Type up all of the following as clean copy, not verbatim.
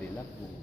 di Labu.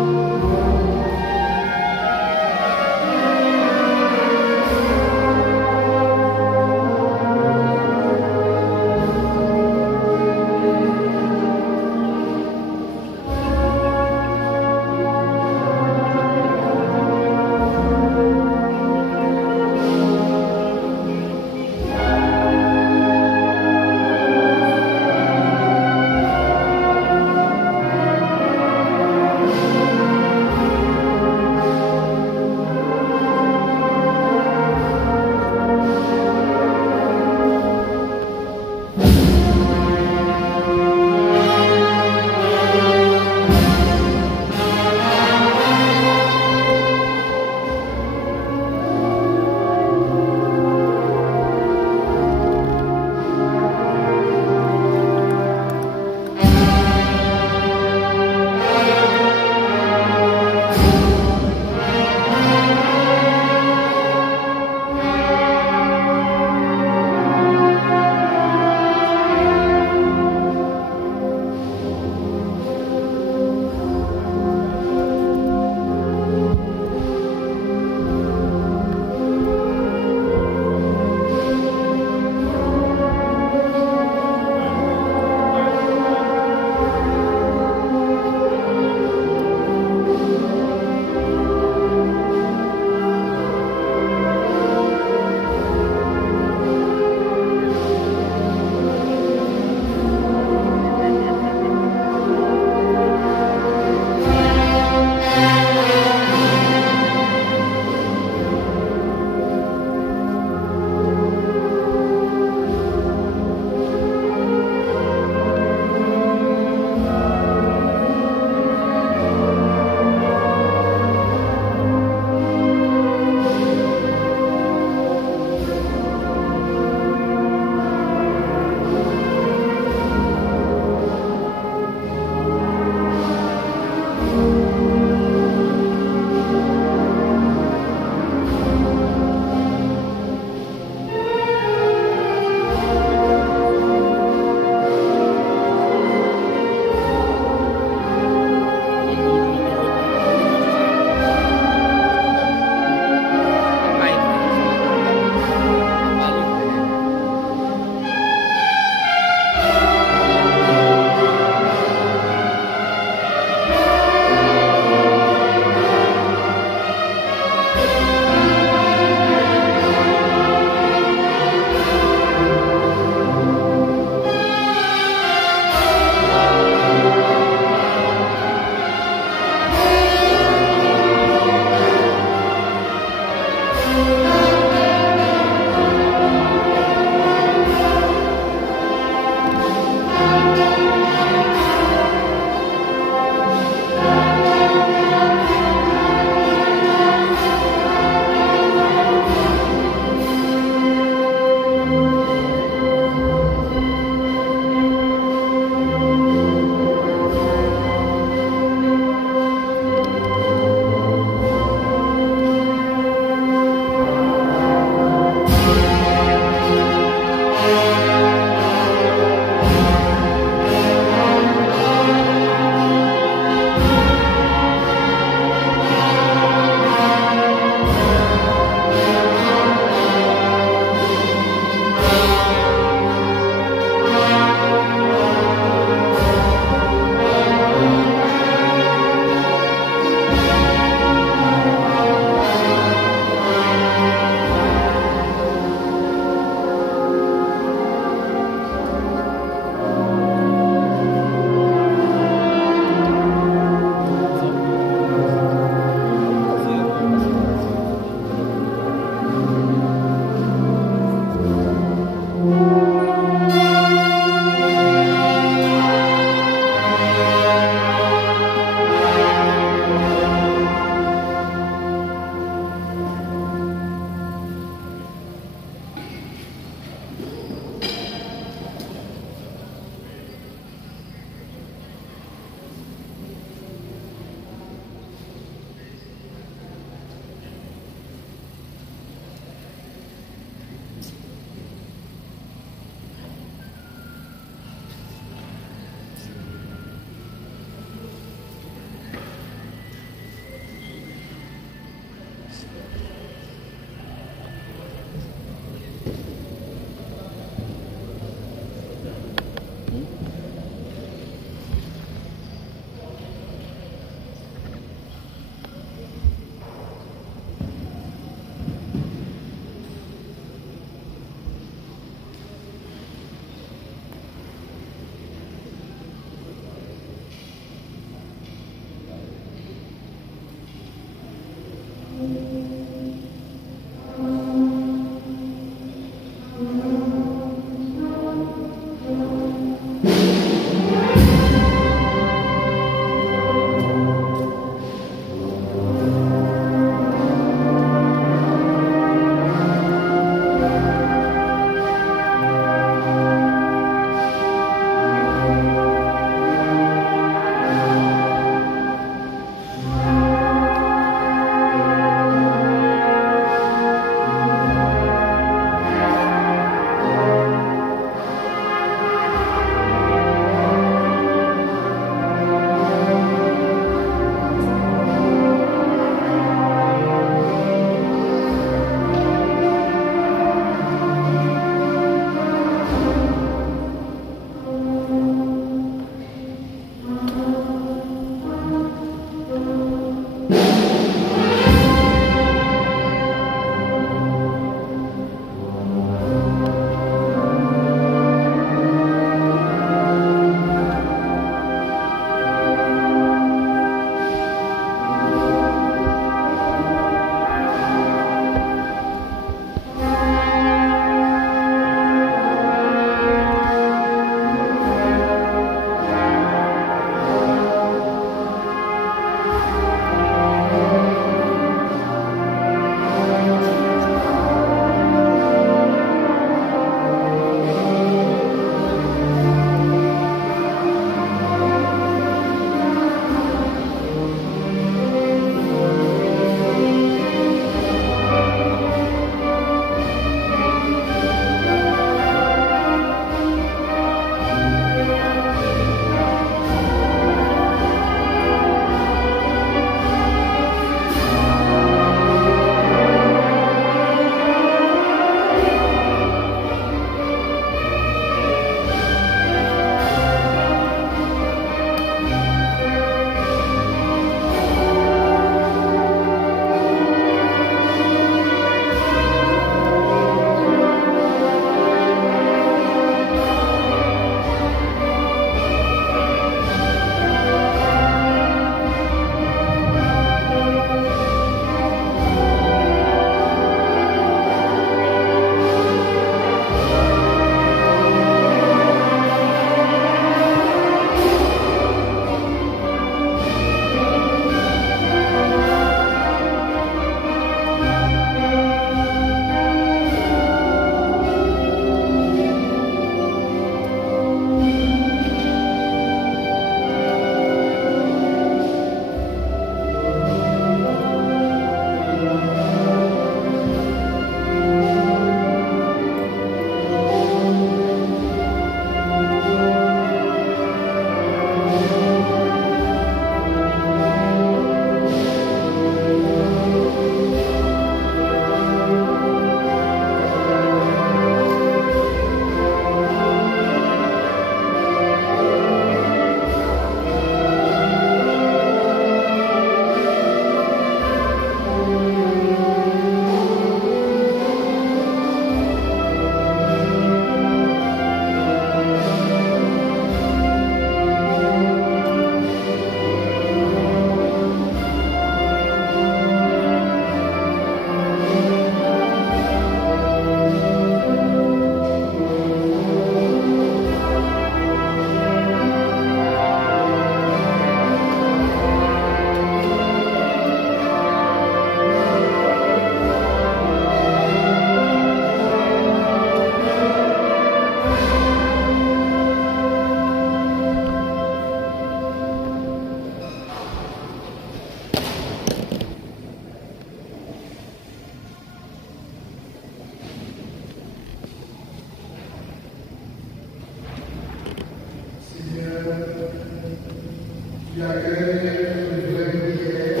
Tu accueilles une vraie prière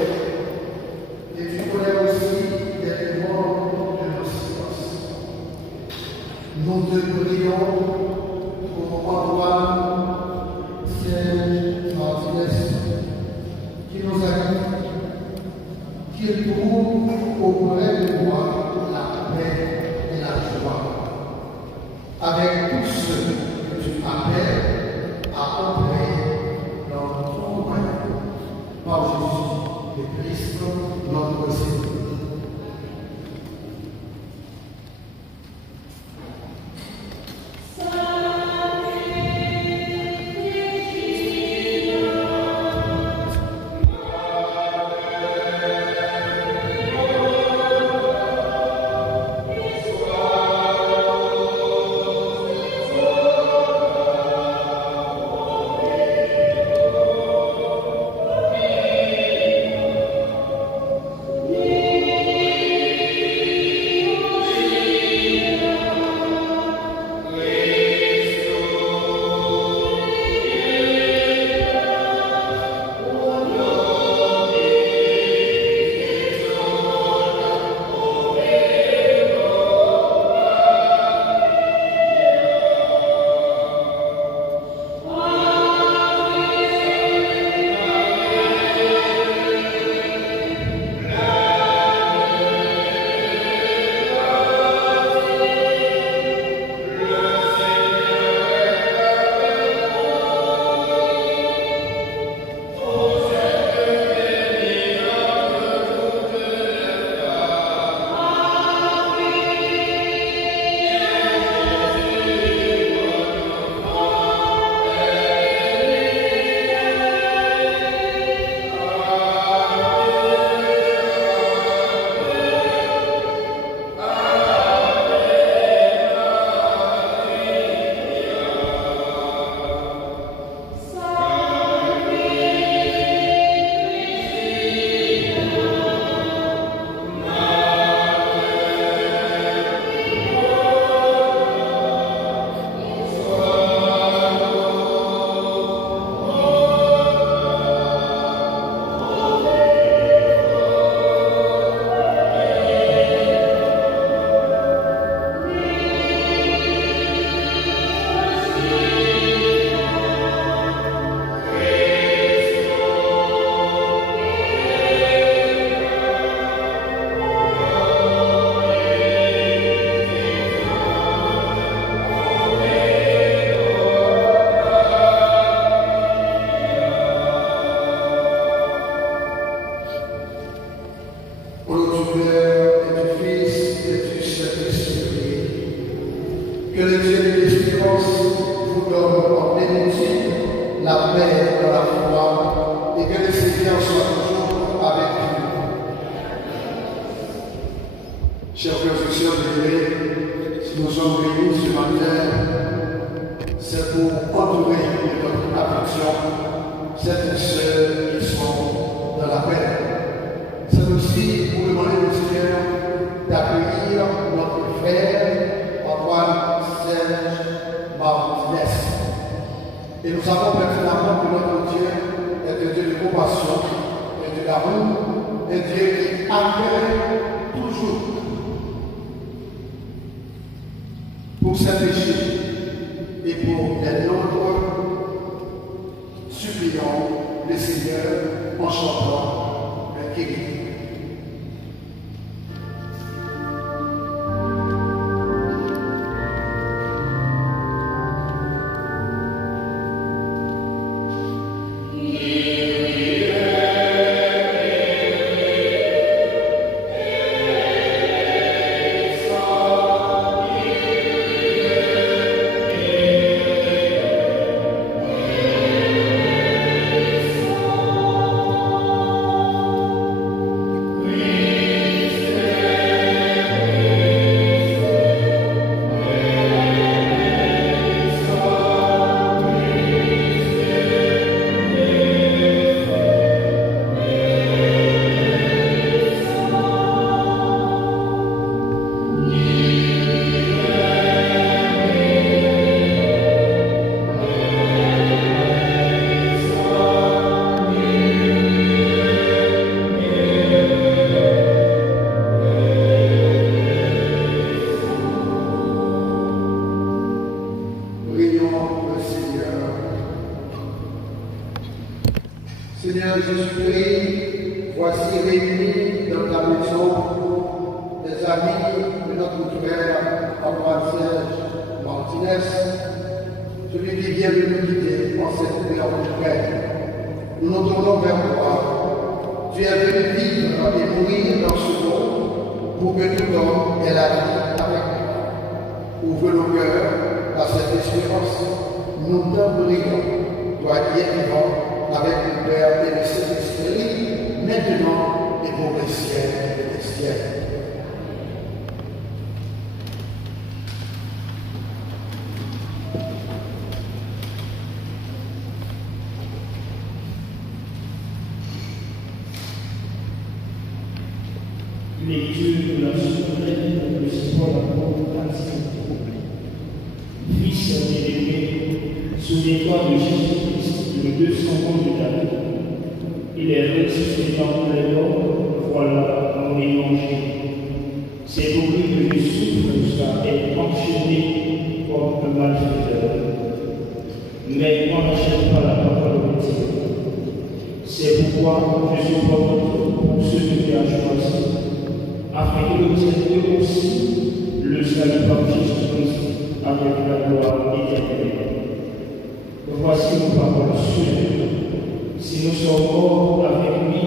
et tu connais aussi les moments de nos silences. Nous te prions pour Antoine, Serge, Martinez, qui nous a dit qu'il trouve auprès de moi la paix et la joie, avec tous ceux que tu appelles à entrer dans ton royaume, par Jésus le Christ, notre Seigneur. Que le Dieu de l'espérance vous donne en plénitude la paix dans la foi et que le Seigneur soit toujours avec vous. Chers frères et sœurs bien-aimés, si nous sommes réunis ce matin, c'est pour entourer de notre affection celles et ceux qui sont dans la paix. C'est aussi pour demander au Seigneur d'accueillir notre frère Antoine, Serge, Martinez. Et nous savons pertinemment que notre Dieu est un Dieu de compassion, un Dieu d'amour, un Dieu qui accueille toujours. Pour ses péchés et pour les nôtres, supplions le Seigneur en chantant le Kyrie. Seigneur Jésus-Christ, voici réunis dans ta maison des amis de notre frère Antoine-Serge Martinez, celui qui vient de nous quitter en cette période de paix. Nous nous tournons vers toi. Tu es venu vivre et mourir dans ce monde pour que tout homme ait la vie avec toi. Ouvre nos cœurs à cette espérance. Nous t'en prions, toi qui es vivant avec le Père et le Saint-Esprit, maintenant et pour les siècles des siècles. Lecture de la souveraine de ce Paul Fils bien-aimé, souviens-toi de Jésus-Christ, le 200 ans de ta vie. Il est ressuscité dans les morts, voilà mon évangile. C'est pour lui que je souffre jusqu'à être enchaîné comme un malfaiteur. Mais on n'achète pas la parole de Dieu. C'est pourquoi je supporte pour ceux que tu as choisis, afin que nous obtiennions aussi le salut par Jésus-Christ avec la gloire éternelle. Voici nos paroles sûres. Si nous sommes morts avec lui,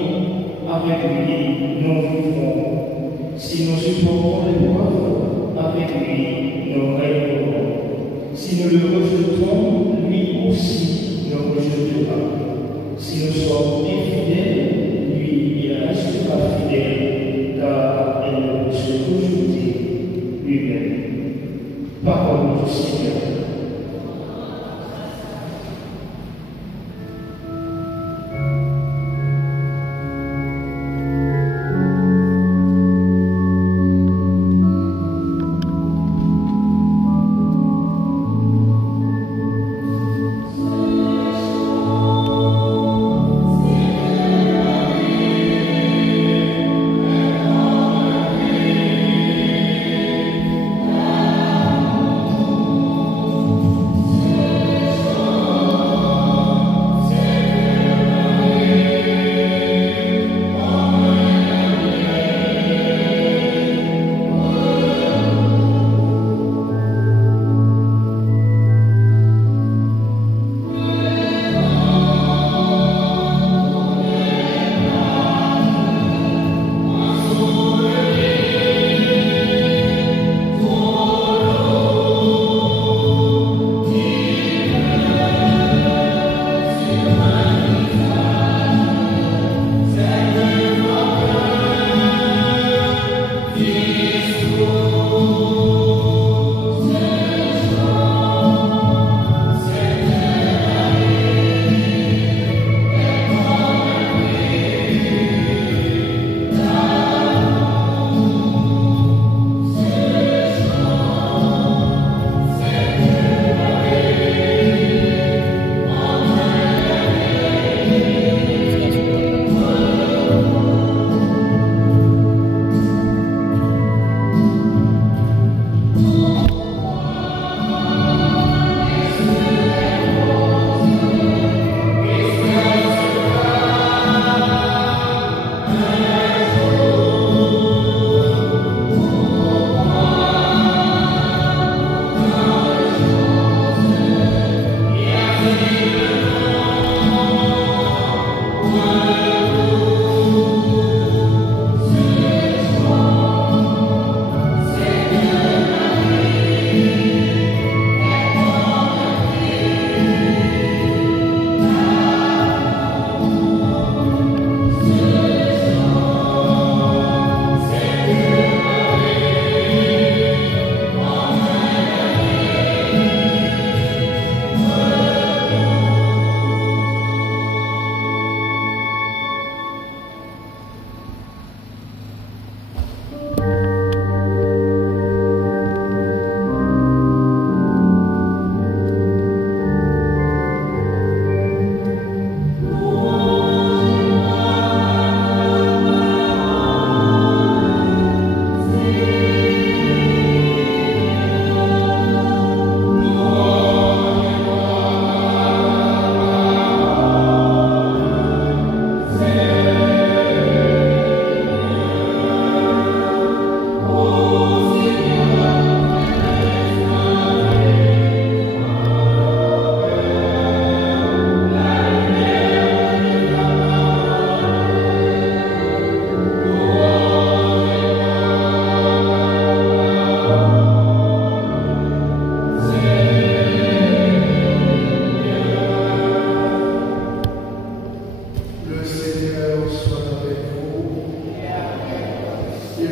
nous vivrons. Si nous supportons l'épreuve, avec lui, nous règnerons. Si nous le rejetons, lui aussi nous rejettera. Si nous sommes infidèles, lui, il restera fidèle, car il ne peut se rejeter lui-même. Parole du Seigneur.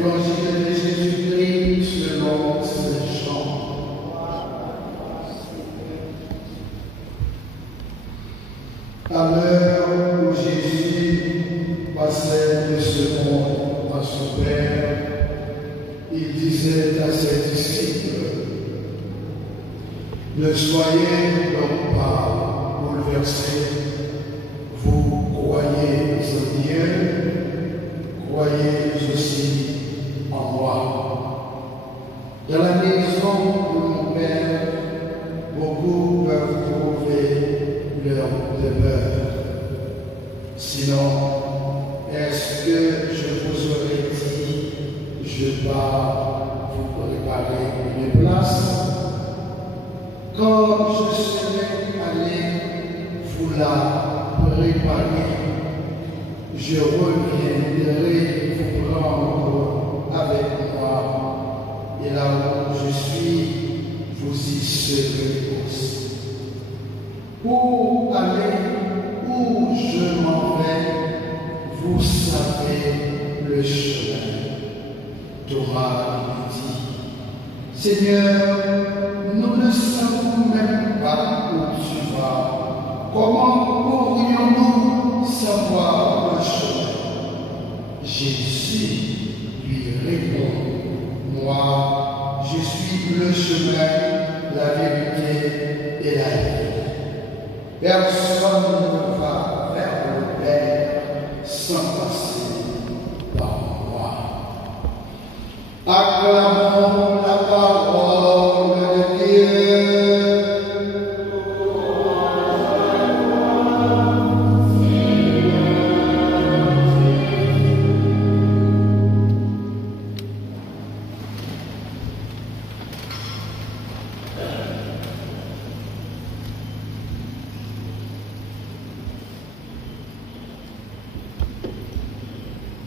l'évangile de Jésus-Christ selon Saint Jean. À l'heure où Jésus passait de ce monde à son Père, il disait à ses disciples: ne soyez donc pas bouleversés, vous croyez en Dieu, croyez aussi en moi. Dans la maison de mon Père, beaucoup peuvent trouver leur demeure. Sinon, est-ce que je vous aurais dit, je pars vous préparer une place? Quand je serai allé vous la préparer, je reviendrai vous prendre avec moi, et là où je suis, vous y serez aussi. Pour aller où je m'en vais, vous savez le chemin. Thomas lui dit: Seigneur, nous ne savons même pas où tu vas. Comment pourrions-nous savoir le chemin? Jésus lui répond: moi, je suis le chemin, la vérité et la vie. Personne ne va vers le Père sans passer par moi. Acclamons la parole de Dieu.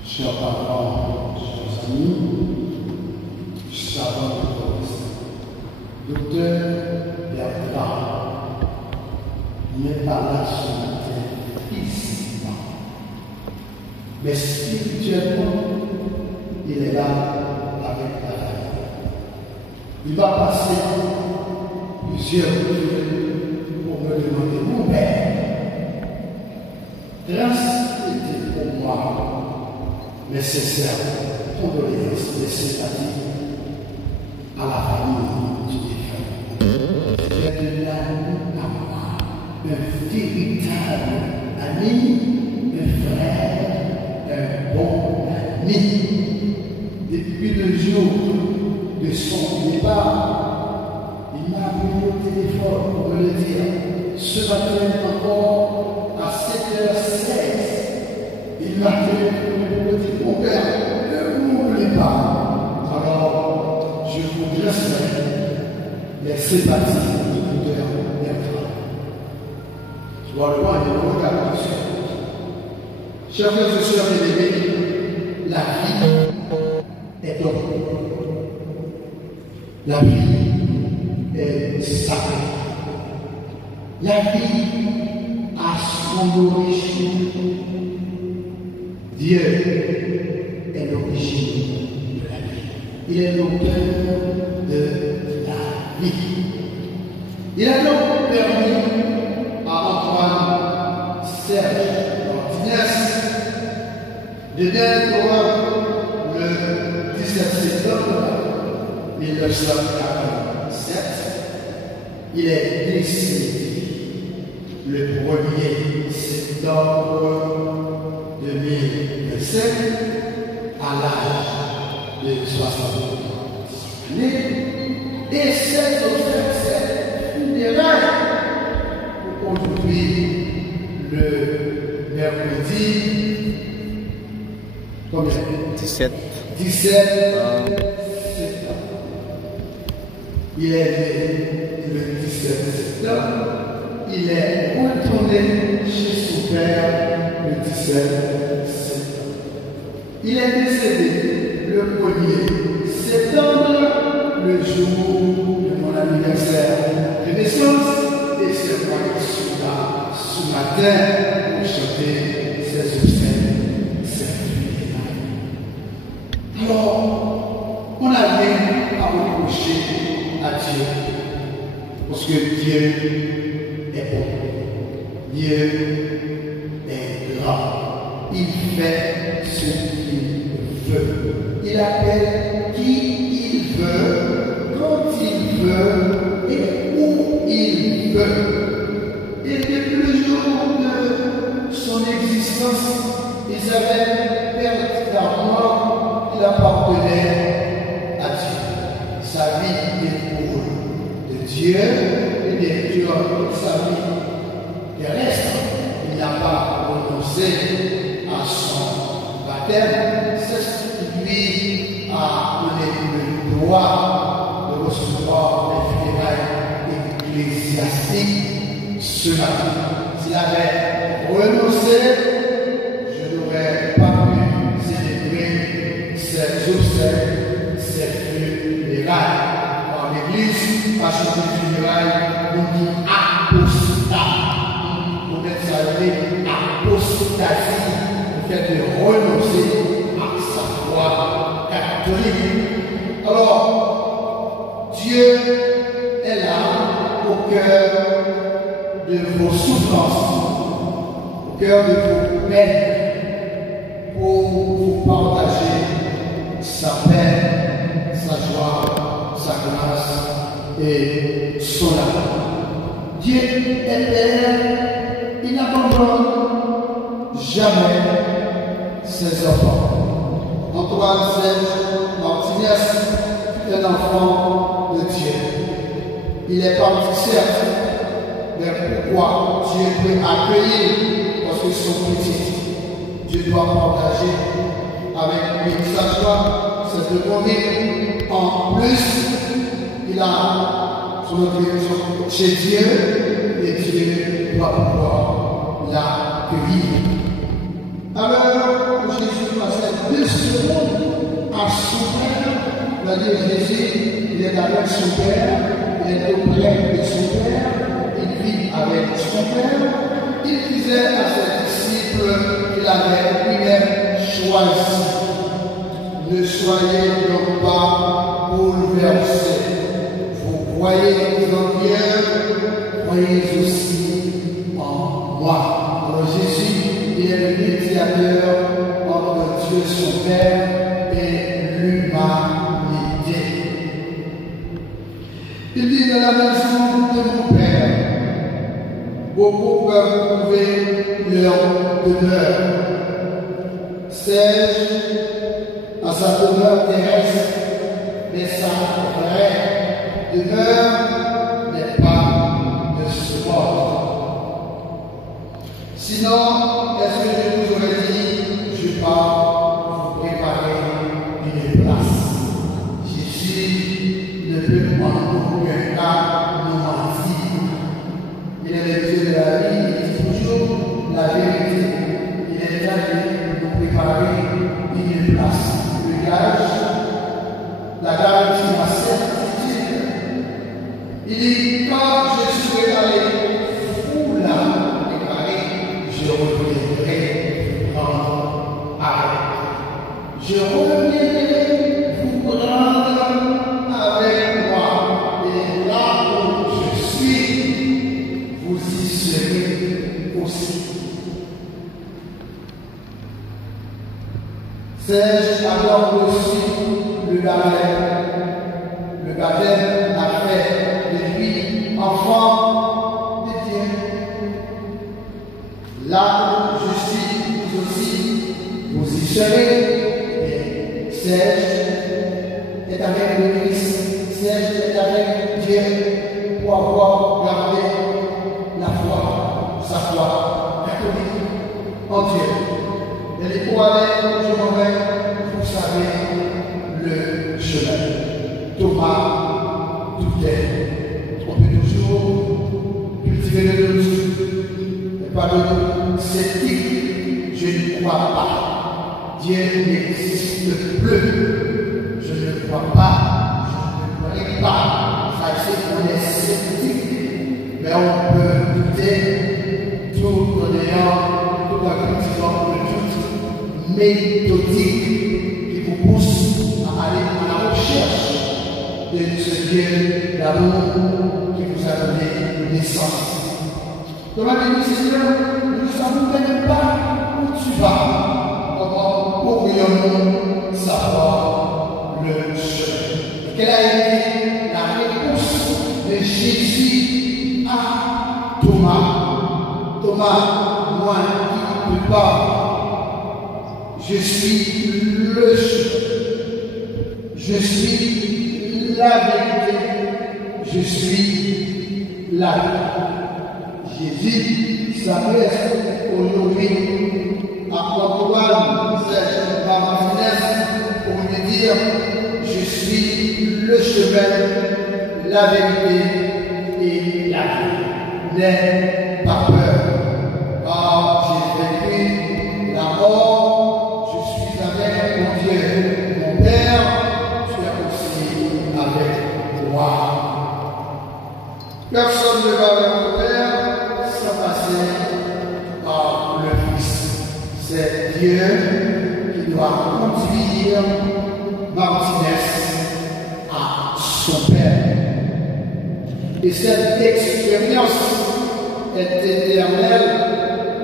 Chers parents, chers amis, savants de professeur, docteur Bertrand n'est pas là ce matin physiquement, mais spirituellement, il est là avec la famille. Il va passer plusieurs jours pour me demander: mon père, grâce était pour moi nécessaire, condoléances et sympathie à la famille du défunt. C'est un ami à moi, un véritable ami, un frère, un bon ami. Depuis le jour de son départ, il m'a appelé au téléphone pour me le dire. Ce matin encore, à 7h16, il m'a appelé pour me dire: mon père, ne m'oublie pas. Alors, je vous dresserai les sympathies du docteur Bertrand. Je vois le roi et le regard de Dieu. Chers frères et sœurs bien-aimés, la vie est bonne. La vie est sacrée. La vie a son origine. Dieu est l'origine de la vie. Il est l'auteur de la vie. Il a donc permis à Antoine Serge Martinez de naître le 17 septembre 1947. Il est décédé le 1er septembre 2007 à l'âge de 70 années. Et cette fête funéraire pour aujourd'hui, le mercredi, combien? 17 septembre. Il est né le 17 septembre. Il est retourné chez son père le 17 septembre. Il est décédé le 1er septembre, le jour de mon anniversaire de naissance, et c'est moi qui suis là ce matin pour chanter ces obsèques, ces funérailles. Alors, approcher à Dieu. Parce que Dieu est bon. Dieu est grand. Il fait ce qu'il veut. Il appelle qui il veut, quand il veut et où il veut. Et depuis le jour de son existence, Isabelle, père d'Arnois, il appartenait à Dieu. Sa vie était pour de Dieu et durant toute sa vie terrestre. Il n'a pas renoncé à son baptême. C'est ce qui lui a donné le droit de recevoir les funérailles ecclésiastiques ce matin. S'il avait renoncé, je n'aurais pas pu célébrer ces obsèques, ces funérailles. Dans l'église, pas chanter de funérailles, on dit apostat. On met ça apostasie, le fait de renoncer à sa foi catholique. Alors, Dieu est là au cœur de vos souffrances, au cœur de vos peines, pour vous partager sa paix, sa joie, sa grâce et son amour. Dieu est Père, il n'abandonne jamais ses enfants. Antoine Serge Martinez est un enfant de Dieu. Il est parti certes, mais pourquoi Dieu peut accueillir parce qu'ils sont petits. Dieu doit partager avec lui sa joie, c'est de mourir. En plus, il a son intelligence chez Dieu et Dieu doit pouvoir l'accueillir. Alors, Jésus passait 2 secondes à son Père. Il a dit Jésus, il est avec son Père, il est auprès de son Père, il vit avec son Père. Il disait à ses disciples qu'il avait lui-même choisi. Ne soyez donc pas bouleversés. Vous croyez en Dieu, croyez aussi en moi. Alors Jésus, il est le médiateur entre Dieu son Père et l'humanité. Il dit dans la maison de mon Père, beaucoup peuvent trouver leur demeure. Serge à sa demeure terrestre, mais sa vraie demeure n'est pas de ce monde. Sinon, est-ce que je vous aurais dit, je pars vous préparer une place? Jésus ne peut en aucun cas nous mentir. Il est le Dieu de la vie, il dit toujours la vérité. Il est là pour nous préparer une place. Le gage, la garantie, la certitude. Il dit, quand je serai allé fou là, déclaré, je reviendrai prendre avec. Je reviendrai vous prendre avec moi. Et là où je suis, vous y serez aussi. Serge a donc reçu le baptême. Le baptême a fait de lui enfant de Dieu. Là où je suis, vous aussi, vous y serez. Et Serge est avec le Christ. Serge est avec Dieu pour avoir gardé la foi, sa foi catholique en Dieu. Et les poilets, je m'en vais, vous savez le chemin. Thomas doutait. On peut toujours cultiver le doute, mais pas de doute sceptique. Je ne crois pas. Dieu n'existe plus. Je ne crois pas. Je ne crois pas. Ça c'est qu'on est sceptique. Mais on peut douter tout en ayant, tout en cultivant le doute méthodique qui vous pousse à aller à la recherche de ce Dieu d'amour qui vous a donné naissance. Comme a dit Seigneur, nous ne savons même pas où tu vas. Comment pourrions-nous savoir le chemin? Quelle a été la réponse de Jésus à Thomas? Thomas, moi qui ne peux pas, je suis le chemin, je suis la vérité, je suis la vie. Jésus s'adresse aujourd'hui à Antoine Serge Martinez pour lui dire: je suis le chemin, la vérité et la vie. N'aie pas peur, car j'ai vaincu la mort, je suis avec mon Dieu, mon Père, tu es aussi avec moi. Personne ne va vers le Père sans passer par le Fils. C'est Dieu qui doit conduire Martinez à son Père. Et cette expérience est éternelle,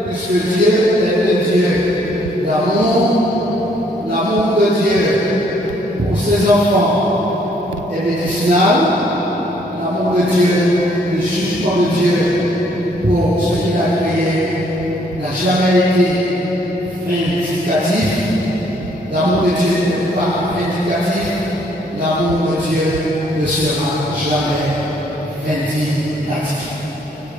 puisque Dieu est le Dieu d'amour. L'amour de Dieu pour ses enfants est médicinal. L'amour de Dieu, le jugement de Dieu pour ce qu'il a créé n'a jamais été vindicatif. L'amour de Dieu n'est pas vindicatif. L'amour de Dieu ne sera jamais vindicatif.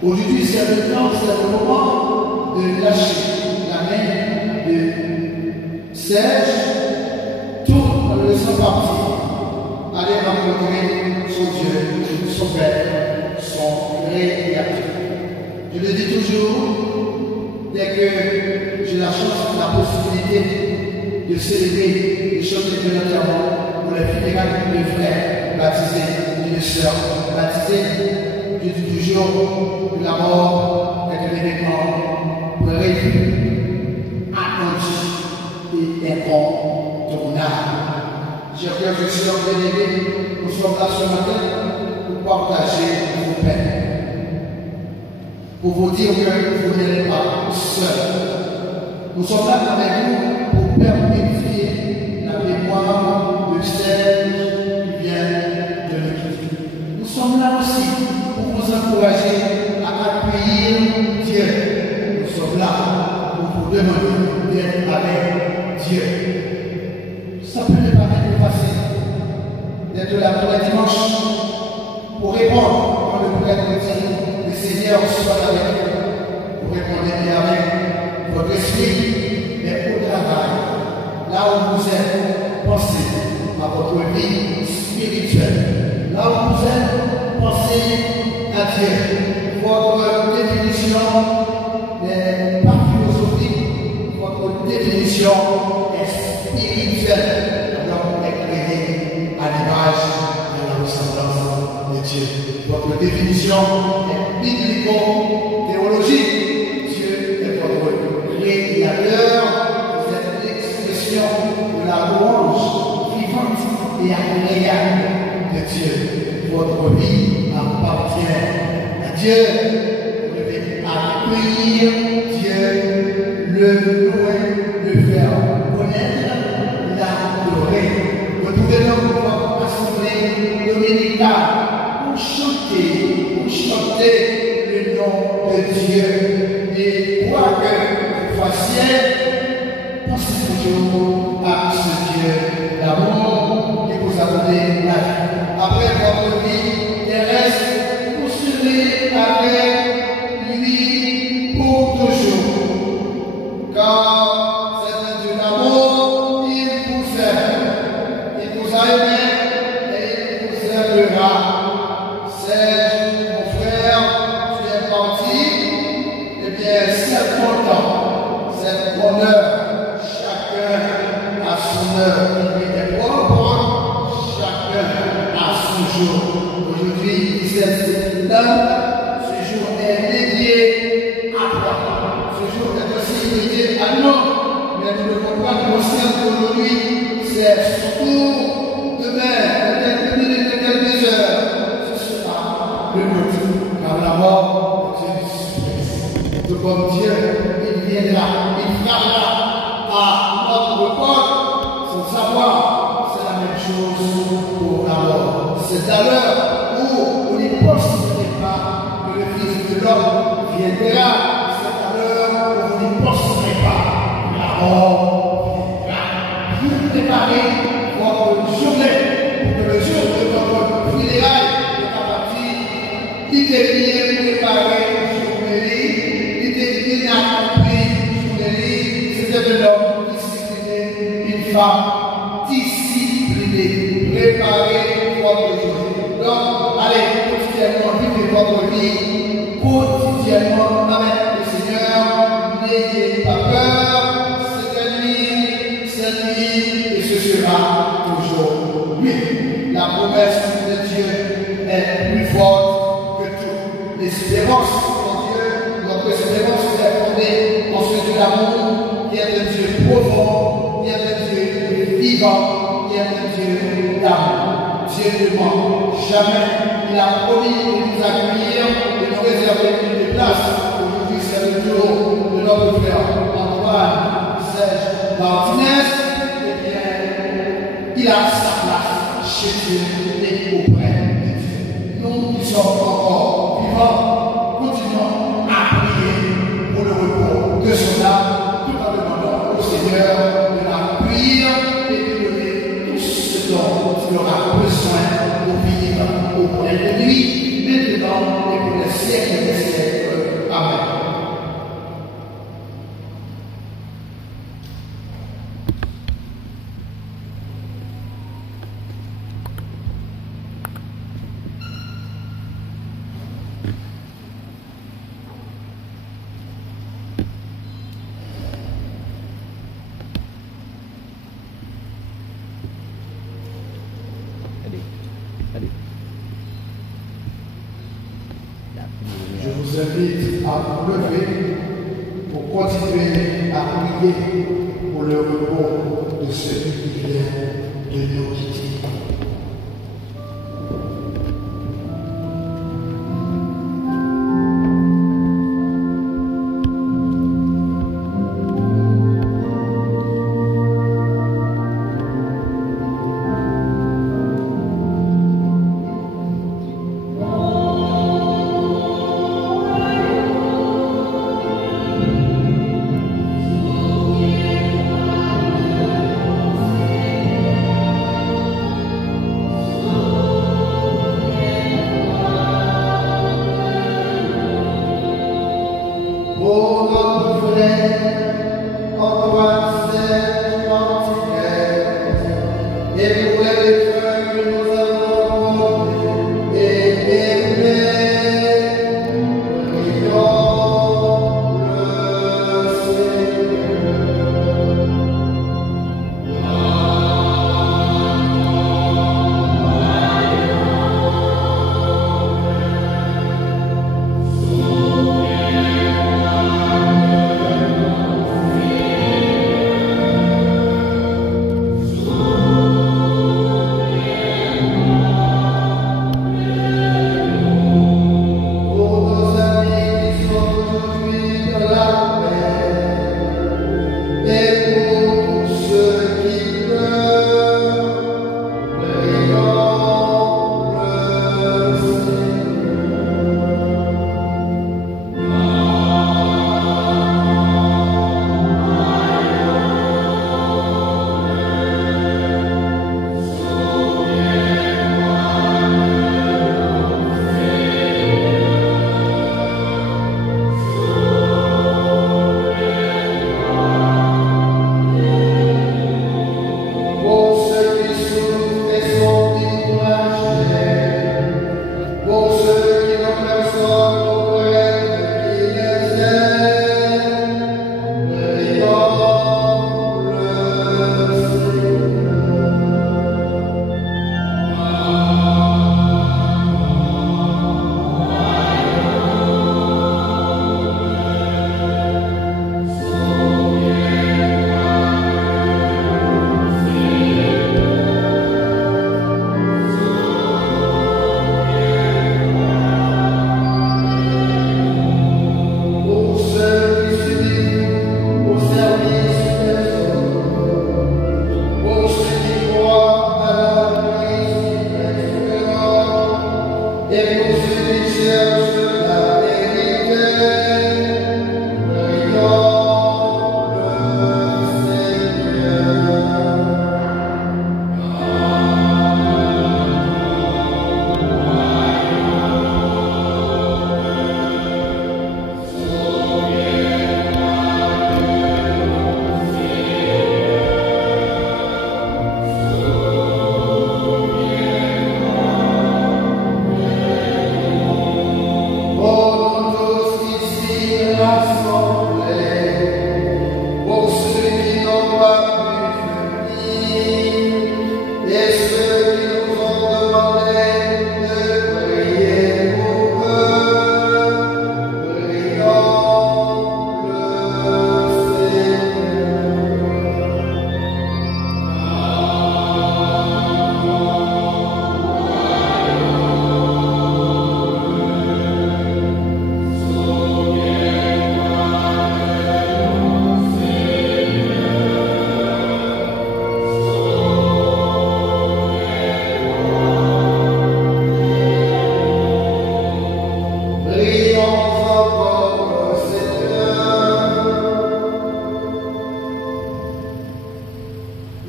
Aujourd'hui, c'est le temps, c'est le moment de lâcher la main de Serge. Tout le sang parti. Aller rencontrer son Dieu, son Père, son Créateur. Je le dis toujours, dès que j'ai la chance, la possibilité de célébrer les choses de l'enterrement pour les funérailles de frères baptisés et de sœurs baptisés, je dis toujours que la mort est un événement prévu, attendu et incontournable. Chers frères et sœurs bien-aimés, nous sommes là ce matin pour partager vos peines, pour vous dire que vous n'êtes pas seuls. Nous sommes là avec vous pour perpétuer la mémoire de celle qui vient de nous quitter. Nous sommes là aussi pour vous encourager à accueillir Dieu. Nous sommes là pour vous demander d'être avec Dieu. Ça peut ne pas être facile d'être là pour le dimanche pour répondre quand le prêtre dit: le Seigneur soit avec vous. Vous répondez avec votre esprit, mais au travail, là où vous êtes, pensez à votre vie spirituelle. Là où vous êtes, pensez à Dieu. Votre définition n'est pas philosophique, votre définition est spirituelle. Alors, est créé à l'image et à la ressemblance de Dieu. Votre définition est biblico-théologique. Dieu est votre créateur. Vous êtes l'expression de la louange vivante et agréable de Dieu. Votre vie appartient à Dieu. Vous devez accueillir Dieu, le louer, le faire connaître, l'adorer. Retrouvez donc votre assemblée dominicale pour chanter le nom de Dieu. Et quoi que vous fassiez, pensez toujours à ce Dieu d'amour qui vous a donné la vie. Après votre vie terrestre, vous serez avec lui pour toujours. Car c'est un Dieu d'amour, il vous aime. Il vous a aimé et il vous aimera. Serge, mon frère, tu es parti. Eh bien, c'est content, c'est bonheur. Chacun a son heure. Il est propre, chacun a son jour. Aujourd'hui, 17 septembre, ce jour est dédié à toi. Ce jour est aussi dédié à nous. Mais nous ne devons pas conscience qu'aujourd'hui, c'est surtout demain, peut-être une éternité. C'est à l'heure où on n'y penserait pas que le Fils de l'homme viendra. C'est à l'heure où on n'y penserait pas que la mort viendra. Vous préparez votre journée pour que le jour de votre funérailles de partie, il est bien préparé journée, il est bien accompli journée. C'était un homme discipliné, une femme disciplinée, préparez votre journée. Donc, allez, quotidiennement, vivez votre vie, quotidiennement avec le Seigneur, n'ayez pas peur, cette nuit, et ce sera toujours lui. La promesse de Dieu est plus forte que tout. L'espérance en Dieu, notre espérance est fondée en ce Dieu d'amour, qui est un Dieu profond, qui est un Dieu vivant, qui est un Dieu d'amour. Dieu ne ment jamais. Il a promis de nous accueillir, de nous réserver une place. Aujourd'hui, c'est le jour de notre frère Antoine Serge Martinez. Eh bien, il a sa place chez Dieu et auprès de Dieu. Nous qui sommes encore vivants, continuons à prier pour le repos de son âme, tout en demandant au Seigneur de l'accueillir et de donner tout ce dont il aura besoin pour vivre auprès de lui, maintenant et pour les siècles des siècles. Amen. Je vous invite à vous lever pour continuer à prier pour le repos de celui qui vient de nous quitter.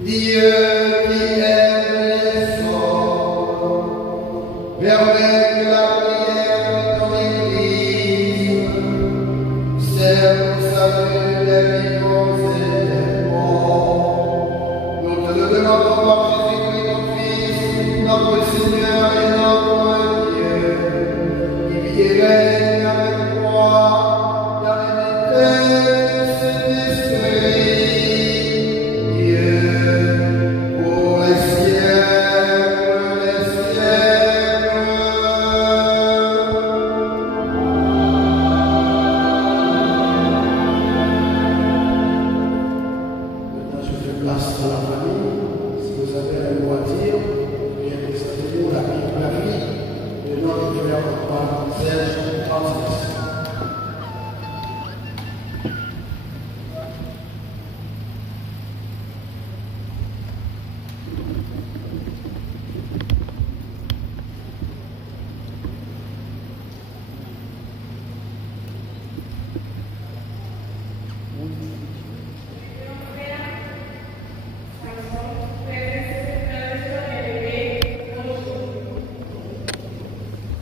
Dieu qui aime les sorts, permet que la prière de ton Église serve au salut des vivants et des morts. Nous te le demandons par Jésus-Christ, ton Fils, notre Seigneur et notre Dieu, qui vit et règne avec toi dans l'unité du Saint-Esprit, Dieu, pour les siècles des siècles. Maintenant, je fais place à la famille. Si vous avez un mot à dire, bien présentez-vous la biographie de notre frère papa Serge Francis.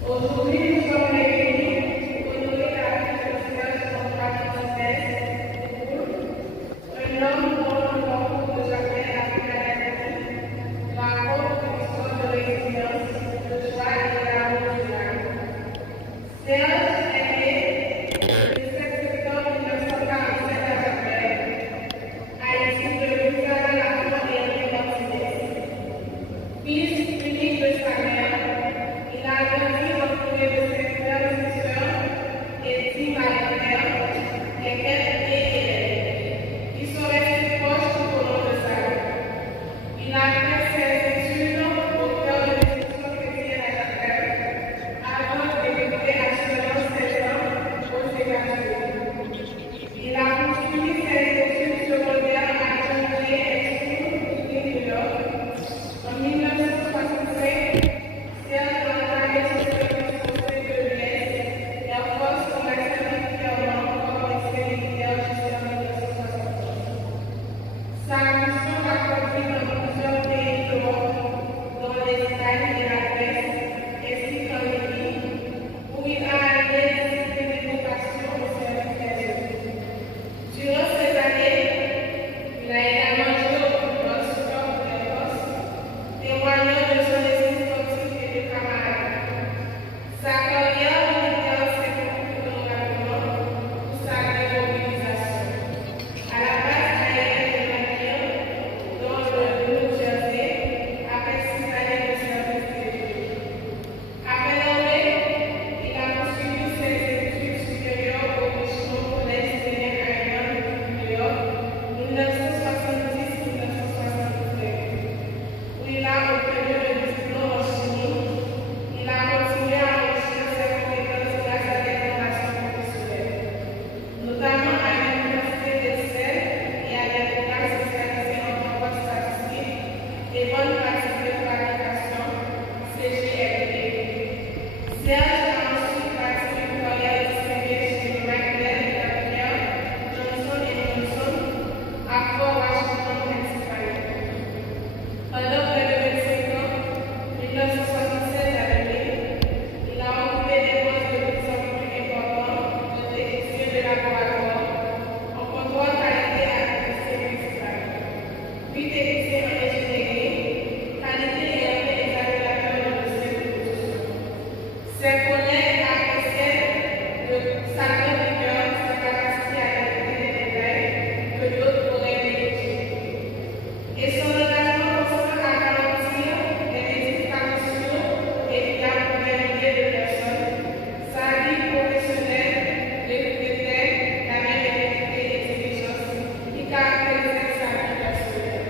Aujourd'hui, nous sommes réunis pour honorer la vie de Serge un homme dont le parcours de jamais a pu la raconte une histoire de résilience, de joie et d'amour du âme. Serge est né le 7 septembre 1947 à Japon, Haïti, de Louisiane, la Côte et Martinez. Fils unique de sa mère, il a grandi entouré de ses frères et sœurs et 10 partenaires, lesquels étaient élèves. Ils sont restés proches tout au long de sa vie. Il a fait ses études au cœur de l'institution chrétienne à Japon, avant de débuter à seulement 16 ans aux États-Unis. Il a poursuivi ses études secondaires à John Jay School de New York. En 1965, Serge a entamé son service au sein de l'US et a force son accès militairement comme officier militaire jusqu'en 1971. Sa mission l'a conduit dans plusieurs pays d'Europe, dont l'Espagne et la Grèce, ainsi qu'en Libye, où il a allié discipline et vocation au service des autres. Durant ces années, il a également joué au football super pour les Corses, témoignant de son esprit sportif et de camaraderie. Sa carrière militaire s'est conclue honorablement pour sa démobilisation. À la base aérienne de Manille, dans le New Jersey, après 6 années de service télévision. Après l'armée, il a poursuivi ses études supérieures au Richmond College Senior Island de New York, 1970-1973, où il a obtenu le diplôme en chimie. Il a continué à enrichir ses compétences grâce à des formations professionnelles, notamment à l'Université d'Excel et à des programmes spécialisés en droit statistique et bonnes pratiques de fabrication, CGLP. Serge a ensuite bâti une carrière distinguée chez McDell et Capria, Johnson & Johnson, à Fort Washington, Pennsylvanie. Pendant près de 25 ans, 1976 à 2000, il a occupé des postes de plus en plus importants de technicien de laboratoire, en contrôle qualité à l'université municipale, puis technicien en ingénierie, qualité et examinateur de dossiers de production. Ses collègues appréciaient de sa grande rigueur, sa capacité à détecter des détails que d'autres auraient négligés. Et son engagement constant à garantir des éducations et fiables pour des milliers de personnes, sa vie professionnelle reflétait la même intégrité et exigence qui caractérisait sa vie personnelle.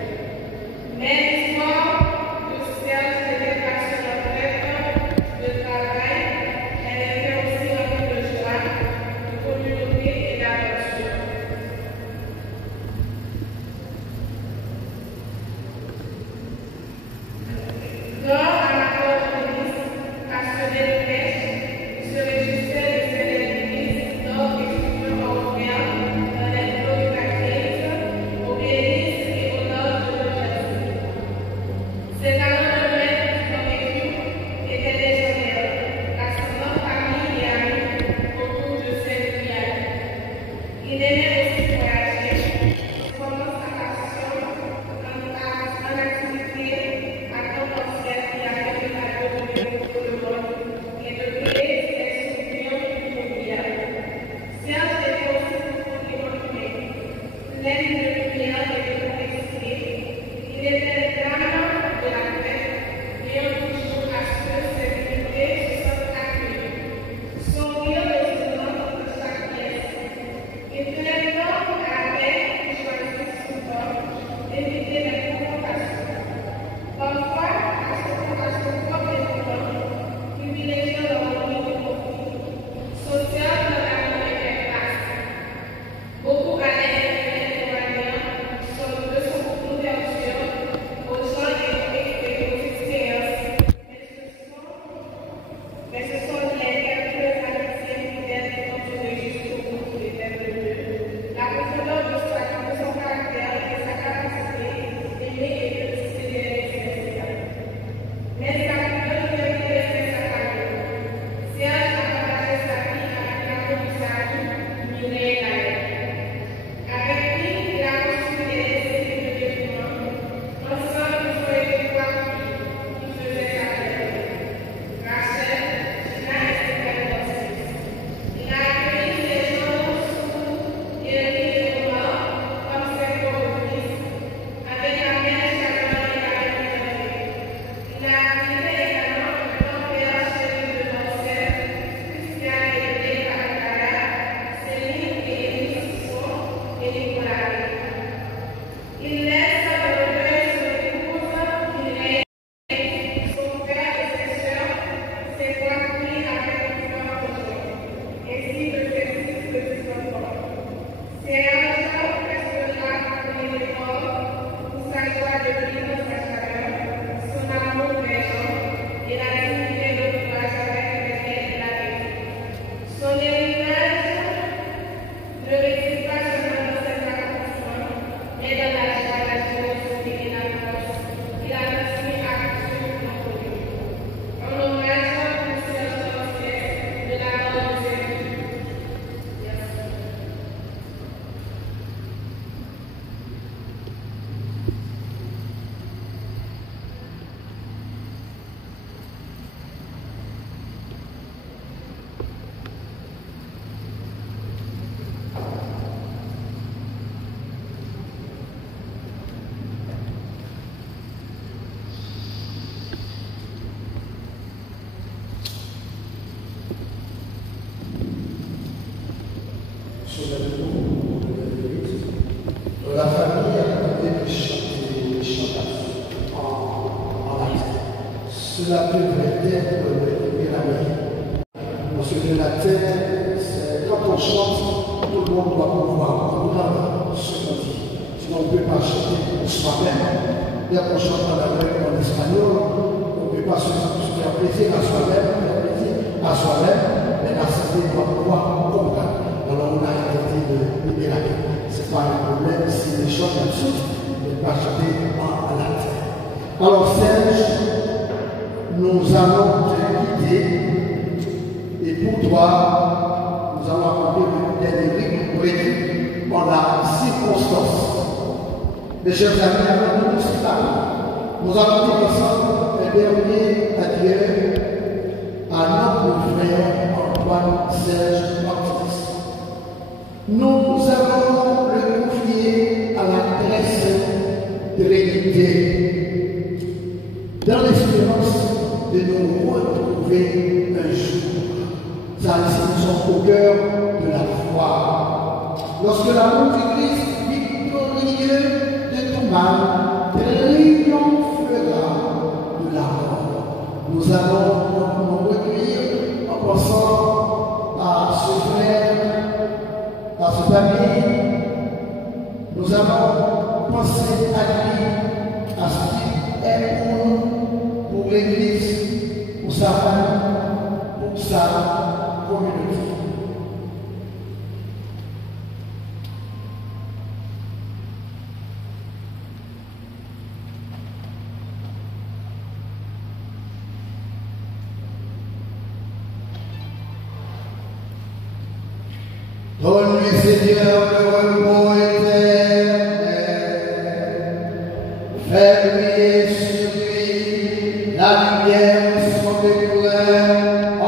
cela devrait être la vie. Parce que la terre, quand on chante, tout le monde doit pouvoir comprendre ce qu'on dit. Sinon, on ne peut pas chanter pour soi-même. Bien qu'on chante en anglais ou en espagnol, on ne peut pas se faire plaisir à soi-même, mais la santé doit pouvoir comprendre. Alors, on a arrêté de libérer la vie. Ce n'est pas un problème si les choses absurdes ne pas chanter à la terre. Alors, Serge, nous allons te guider. Et pour toi, nous allons apporter le dernier rythme en la circonstance. Mes chers amis, avant de nous séparer, nous allons dire ensemble un dernier adieu à notre frère Antoine Serge Baptiste. Nous allons le confier à la Grèce Trinité, dans l'espérance de nous retrouver un jour. Ça, nous sommes au cœur de la foi. Lorsque l'amour du Christ victorieux de tout mal triomphera de la mort, nous allons nous recueillir en pensant à ce frère, à ce famille. Nous allons penser à lui, à ce qu'il est pour nous, pour l'Église, pour sa famille, pour sa communauté. Donne-lui, Seigneur, le repos éternel. Fais briller sur lui la lumière de son découvert en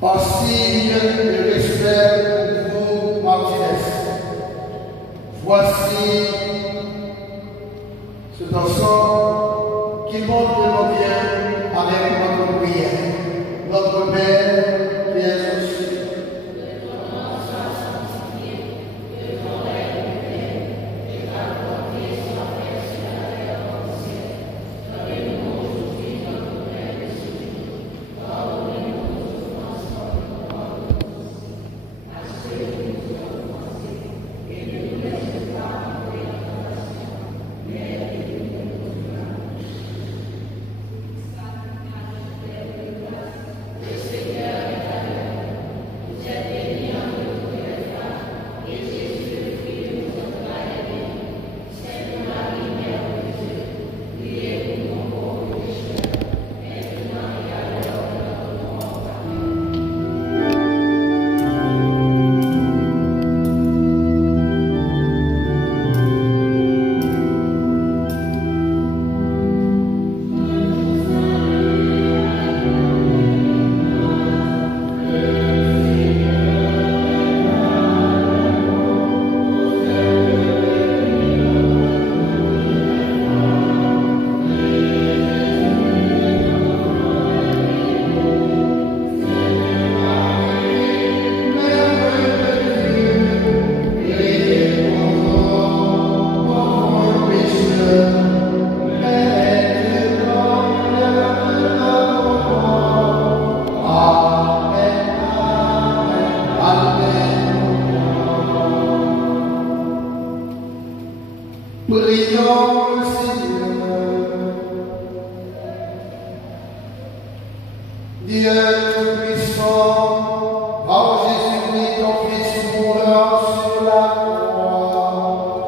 Par signe de respect pour vous, Martinez, voici ce dansant qui montre le bien avec notre prière. Notre Père qui est aux cieux, Dieu Tout-Puissant, par Jésus-Christ, ton Fils mourant sur la croix,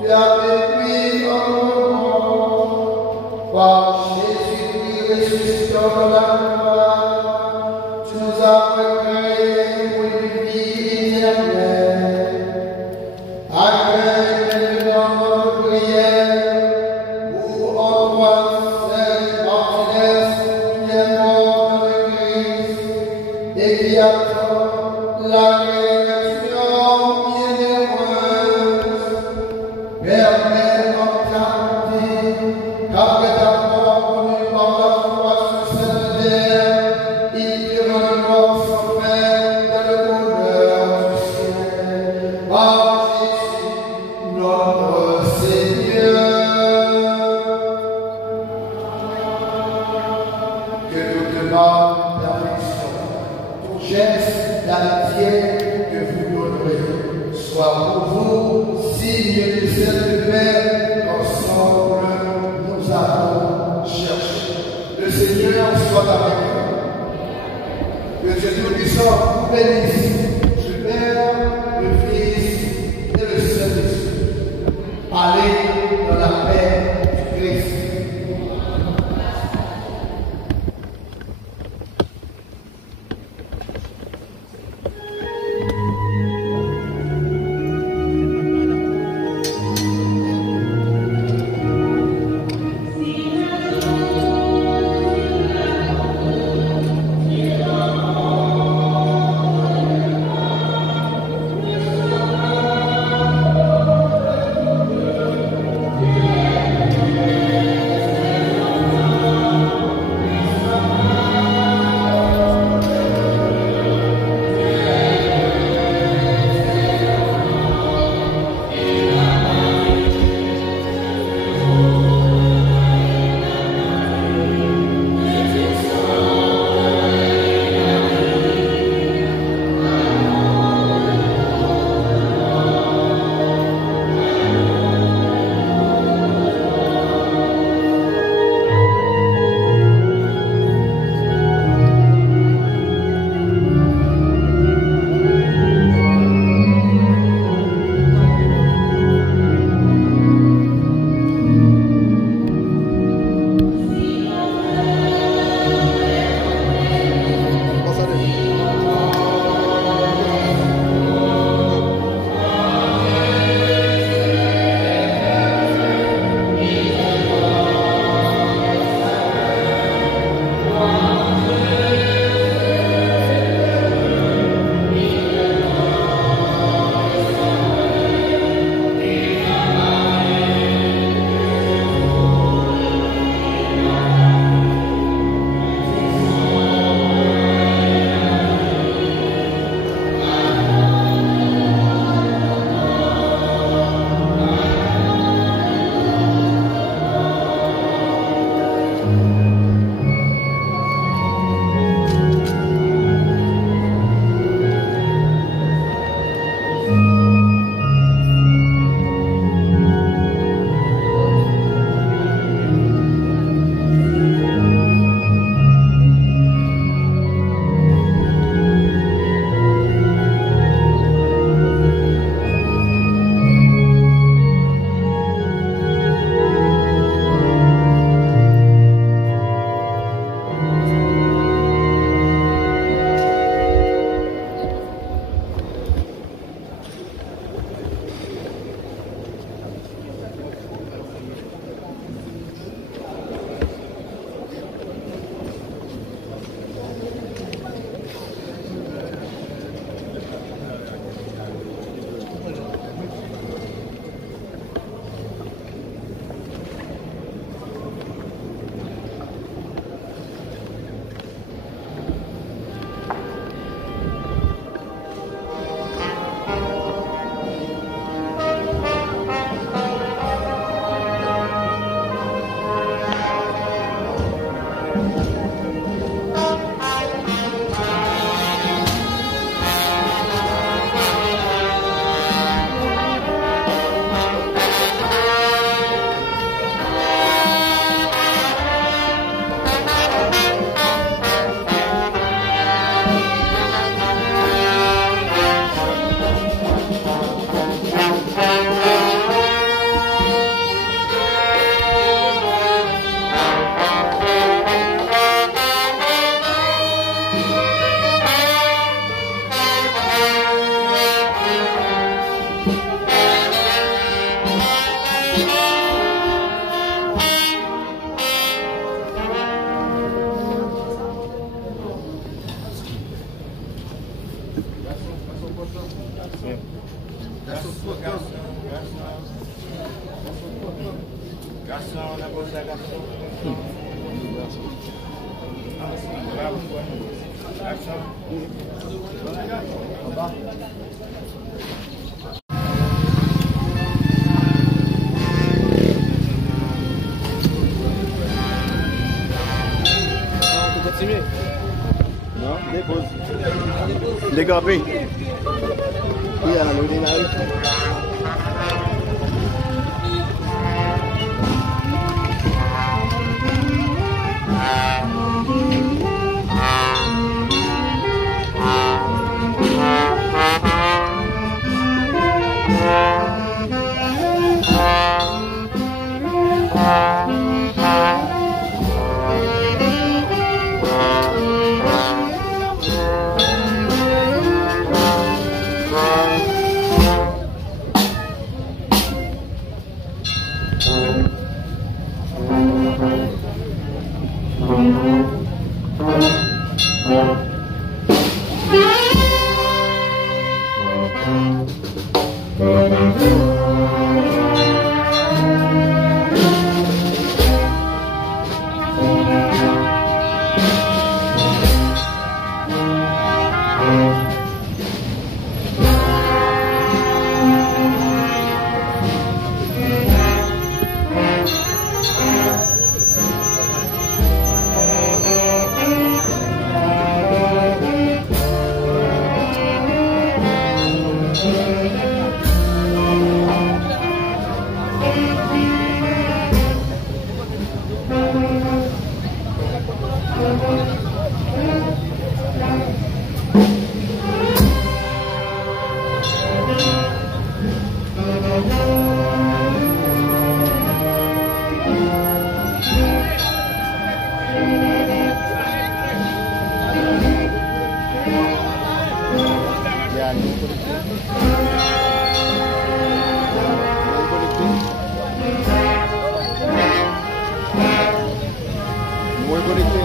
tu as détruit notre mort. Par Jésus-Christ ressuscitant de la croix, tu nous as recueillis pour une vie éternelle. Accueille maintenant notre prière pour Antoine Saint Martinez, qui est mort dans le Christ et qui attend la résurrection bienheureuse. Permets en ta bonté qu'après t'avoir connu par la foi sur cette terre, il te rendra sans fin dans le bonheur du ciel. Par Jésus, notre Seigneur. Que toute marque d'affection, tout geste d'amitié que vous donnerez soit pour vous signe de cette paix qu'ensemble nous avons cherché. Le Seigneur soit avec nous. Que Dieu Tout-Puissant vous bénisse, le Père, le Fils et le Saint-Esprit. Allez dans la paix du Christ. Non, dépose. Décampé. Il y a le démarrage. Muy bonito,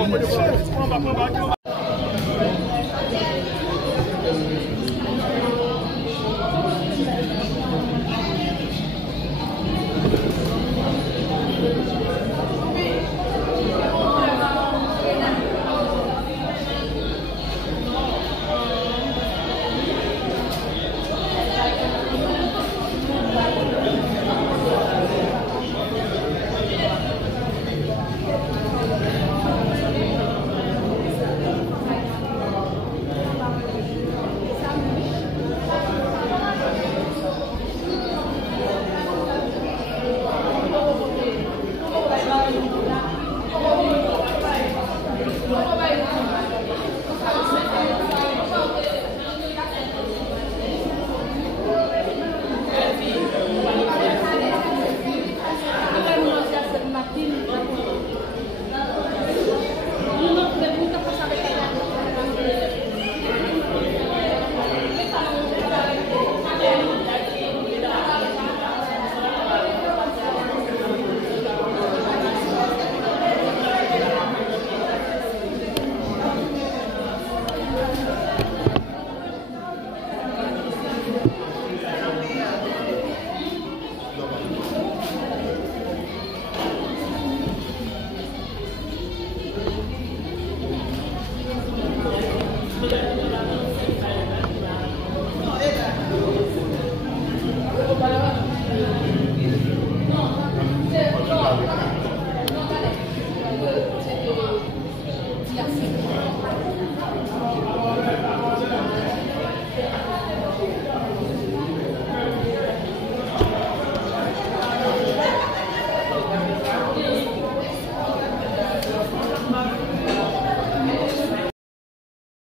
Prends